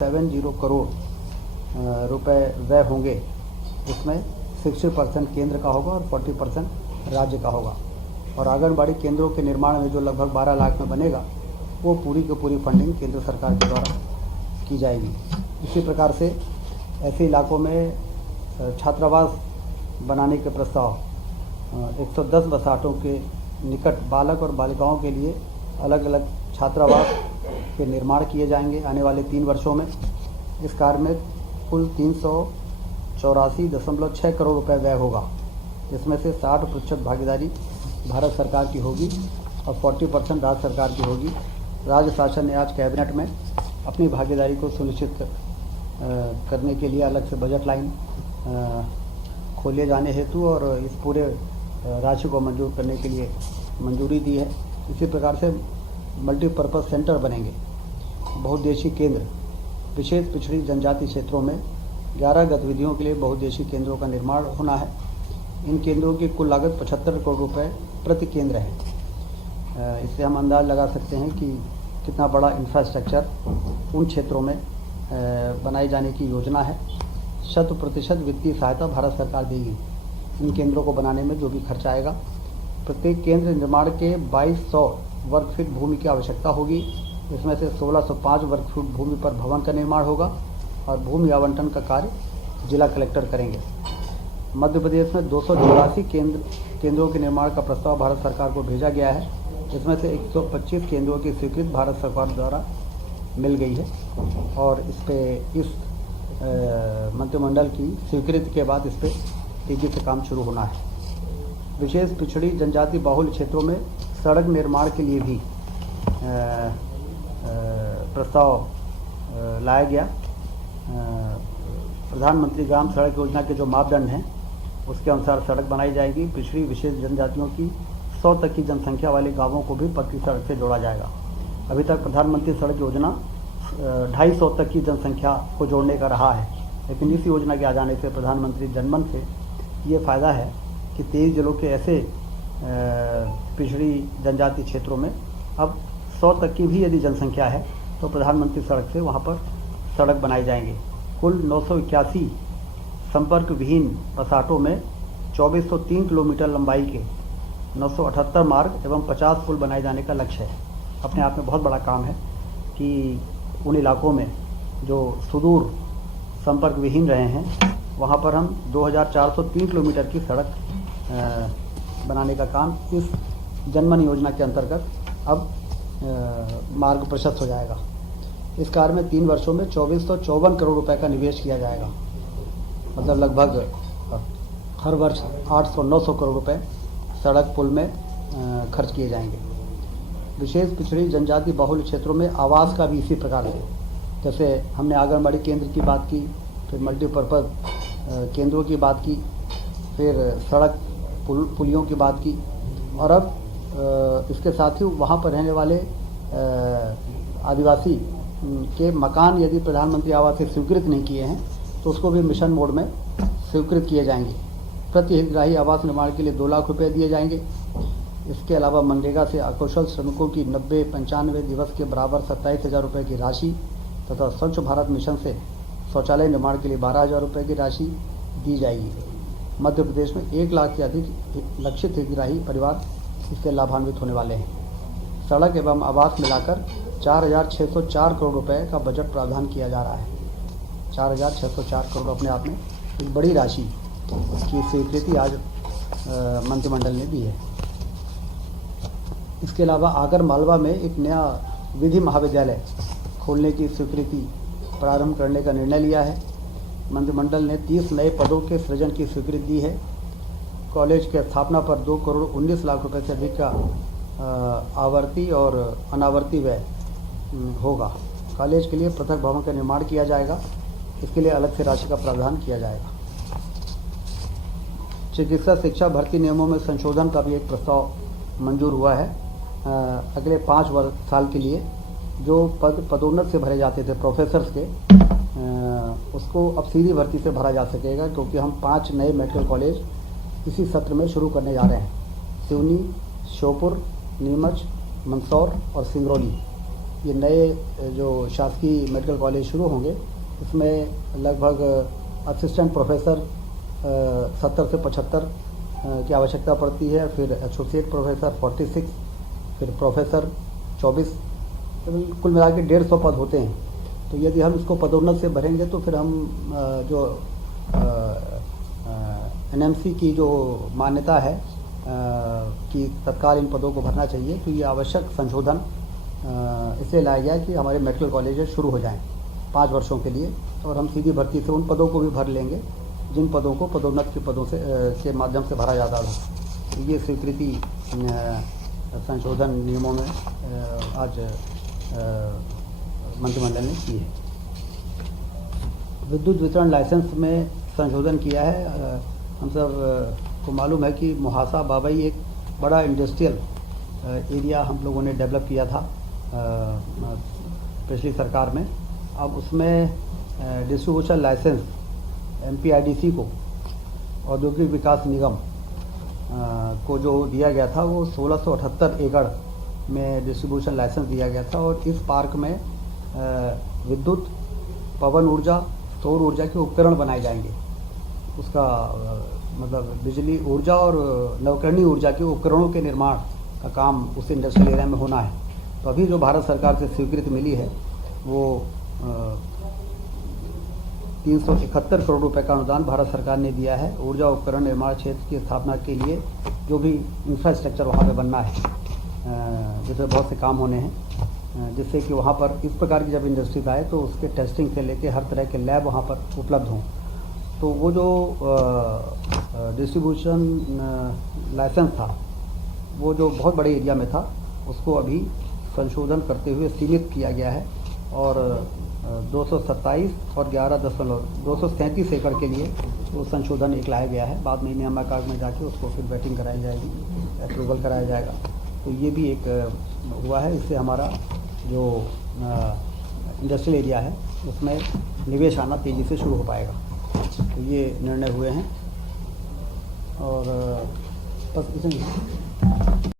70 करोड़ रुपए व्यय होंगे, उसमें 60% केंद्र का होगा और 40% राज्य का होगा। और आंगनबाड़ी केंद्रों के निर्माण में जो लगभग 12 लाख में बनेगा, वो पूरी की पूरी फंडिंग केंद्र सरकार के द्वारा की जाएगी। इसी प्रकार से ऐसे इलाकों में छात्रावास बनाने के प्रस्ताव 110 बसाहटों के निकट बालक और बालिकाओं के लिए अलग अलग छात्रावास के निर्माण किए जाएंगे आने वाले 3 वर्षों में। इस कार्य में कुल 384.6 करोड़ रुपए व्यय होगा, जिसमें से 60% भागीदारी भारत सरकार की होगी और 40% राज्य सरकार की होगी। राज्य शासन ने आज कैबिनेट में अपनी भागीदारी को सुनिश्चित करने के लिए अलग से बजट लाइन खोले जाने हेतु और इस पूरे राशि को मंजूर करने के लिए मंजूरी दी है। इसी प्रकार से मल्टीपर्पज़ सेंटर बनेंगे। बहुउद्देशीय केंद्र विशेष पिछड़ी जनजाति क्षेत्रों में 11 गतिविधियों के लिए बहुउद्देशीय केंद्रों का निर्माण होना है। इन केंद्रों की कुल लागत 75 करोड़ रुपए प्रति केंद्र है। इससे हम अंदाज लगा सकते हैं कि कितना बड़ा इंफ्रास्ट्रक्चर उन क्षेत्रों में बनाए जाने की योजना है। 100% वित्तीय सहायता भारत सरकार देगी इन केंद्रों को बनाने में जो भी खर्चा आएगा। प्रत्येक केंद्र निर्माण के 2200 वर्ग फीट भूमि की आवश्यकता होगी। इसमें से 1605 वर्ग फीट भूमि पर भवन का निर्माण होगा और भूमि आवंटन का कार्य जिला कलेक्टर करेंगे। मध्य प्रदेश में 284 केंद्रों के निर्माण का प्रस्ताव भारत सरकार को भेजा गया है। इसमें से 125 केंद्रों की स्वीकृति भारत सरकार द्वारा मिल गई है और इस मंत्रिमंडल की स्वीकृति के बाद इस पर तेजी से काम शुरू होना है। विशेष पिछड़ी जनजाति बाहुल क्षेत्रों में सड़क निर्माण के लिए भी प्रस्ताव लाया गया। प्रधानमंत्री ग्राम सड़क योजना के जो मापदंड हैं उसके अनुसार सड़क बनाई जाएगी। पिछड़ी विशेष जनजातियों की 100 तक की जनसंख्या वाले गांवों को भी पक्की सड़क से जोड़ा जाएगा। अभी तक प्रधानमंत्री सड़क योजना 250 तक की जनसंख्या को जोड़ने का रहा है, लेकिन इस योजना के आ जाने से प्रधानमंत्री जनमन से ये फ़ायदा है कि 23 जिलों के ऐसे पिछड़ी जनजाति क्षेत्रों में अब 100 तक की भी यदि जनसंख्या है तो प्रधानमंत्री सड़क से वहाँ पर सड़क बनाए जाएंगे। कुल 981 संपर्क विहीन बसाहटों में 2403 किलोमीटर लंबाई के 978 मार्ग एवं 50 पुल बनाए जाने का लक्ष्य है। अपने आप में बहुत बड़ा काम है कि उन इलाकों में जो सुदूर संपर्क विहीन रहे हैं वहाँ पर हम 2403 किलोमीटर की सड़क बनाने का काम इस जनमन योजना के अंतर्गत अब मार्ग प्रशस्त हो जाएगा। इस कार्य में 3 वर्षों में 2454 करोड़ रुपए का निवेश किया जाएगा। मतलब लगभग हर वर्ष 800-900 करोड़ रुपए सड़क पुल में खर्च किए जाएंगे। विशेष पिछड़ी जनजाति बाहुल क्षेत्रों में आवास का भी इसी प्रकार से, जैसे हमने आंगनबाड़ी केंद्र की बात की, फिर मल्टीपर्पज़ केंद्रों की बात की, फिर सड़क पुलियों की बात की, और अब इसके साथ ही वहाँ पर रहने वाले आदिवासी के मकान यदि प्रधानमंत्री आवास से स्वीकृत नहीं किए हैं तो उसको भी मिशन मोड में स्वीकृत किए जाएंगे। प्रति हितग्राही आवास निर्माण के लिए 2 लाख रुपए दिए जाएंगे। इसके अलावा मनरेगा से अकुशल श्रमिकों की 90-95 दिवस के बराबर 27,000 रुपये की राशि तथा स्वच्छ भारत मिशन से शौचालय निर्माण के लिए 12,000 रुपये की राशि दी जाएगी। मध्य प्रदेश में 1 लाख से अधिक लक्षित हितग्राही परिवार इससे लाभान्वित होने वाले हैं। सड़क एवं आवास मिलाकर 4,604 करोड़ रुपए का बजट प्रावधान किया जा रहा है। 4,604 करोड़ अपने आप में एक बड़ी राशि की स्वीकृति आज मंत्रिमंडल ने दी है। इसके अलावा आगर मालवा में एक नया विधि महाविद्यालय खोलने की स्वीकृति प्रारंभ करने का निर्णय लिया है। मंत्रिमंडल ने 30 नए पदों के सृजन की स्वीकृति दी है। कॉलेज की स्थापना पर 2 करोड़ 19 लाख रुपए से अधिक का आवर्ती और अनावर्ती व्यय होगा। कॉलेज के लिए पृथक भवन का निर्माण किया जाएगा। इसके लिए अलग से राशि का प्रावधान किया जाएगा। चिकित्सा शिक्षा भर्ती नियमों में संशोधन का भी एक प्रस्ताव मंजूर हुआ है। अगले 5 साल के लिए जो पद पदोन्नत से भरे जाते थे प्रोफेसर्स के, उसको अब सीधी भर्ती से भरा जा सकेगा, क्योंकि हम 5 नए मेडिकल कॉलेज इसी सत्र में शुरू करने जा रहे हैं। सिवनी, श्योपुर, नीमच, मंदसौर और सिंगरौली। ये नए जो शासकीय मेडिकल कॉलेज शुरू होंगे उसमें लगभग असिस्टेंट प्रोफेसर 70 से 75 की आवश्यकता पड़ती है, फिर एसोसिएट प्रोफेसर 46, फिर प्रोफेसर 24, कुल मिला के 150 पद होते हैं। तो यदि हम इसको पदोन्नत से भरेंगे तो फिर हम जो एनएमसी की जो मान्यता है कि तत्काल इन पदों को भरना चाहिए, तो ये आवश्यक संशोधन इसलिए लाया गया कि हमारे मेडिकल कॉलेजेस शुरू हो जाएं 5 वर्षों के लिए, और हम सीधी भर्ती से उन पदों को भी भर लेंगे जिन पदों को पदोन्नत के पदों से के माध्यम से भरा जाता था। तो ये स्वीकृति संशोधन नियमों में आज मंत्रिमंडल ने की है। विद्युत वितरण लाइसेंस में संशोधन किया है। हम सब को मालूम है कि मुहासा बाबई एक बड़ा इंडस्ट्रियल एरिया हम लोगों ने डेवलप किया था पिछली सरकार में। अब उसमें डिस्ट्रीब्यूशन लाइसेंस MPIDC को, औद्योगिक विकास निगम को जो दिया गया था वो 1678 एकड़ में डिस्ट्रीब्यूशन लाइसेंस दिया गया था, और इस पार्क में विद्युत, पवन ऊर्जा, सौर ऊर्जा के उपकरण बनाए जाएंगे। उसका मतलब बिजली ऊर्जा और नवकरणीय ऊर्जा के उपकरणों के निर्माण का काम उस इंडस्ट्रियल एरिया में होना है। तो अभी जो भारत सरकार से स्वीकृति मिली है वो 371 करोड़ रुपए का अनुदान भारत सरकार ने दिया है ऊर्जा उपकरण निर्माण क्षेत्र की स्थापना के लिए, जो भी इंफ्रास्ट्रक्चर वहाँ पे बनना है, जिसमें बहुत से काम होने हैं, जिससे कि वहाँ पर इस प्रकार की जब इंडस्ट्रीज आए तो उसके टेस्टिंग से लेके हर तरह के लैब वहाँ पर उपलब्ध हों। तो वो जो डिस्ट्रीब्यूशन लाइसेंस था वो जो बहुत बड़े एरिया में था उसको अभी संशोधन करते हुए सीमित किया गया है, और 227 और 237 एकड़ के लिए वो संशोधन एक लाया गया है। बाद में नियामक आयोग में जाके उसको फिर वेटिंग कराई जाएगी, अप्रूवल कराया जाएगा। तो ये भी एक हुआ है। इससे हमारा जो इंडस्ट्रियल एरिया है उसमें निवेश आना तेज़ी से शुरू हो पाएगा। तो ये निर्णय हुए हैं, और बस इतने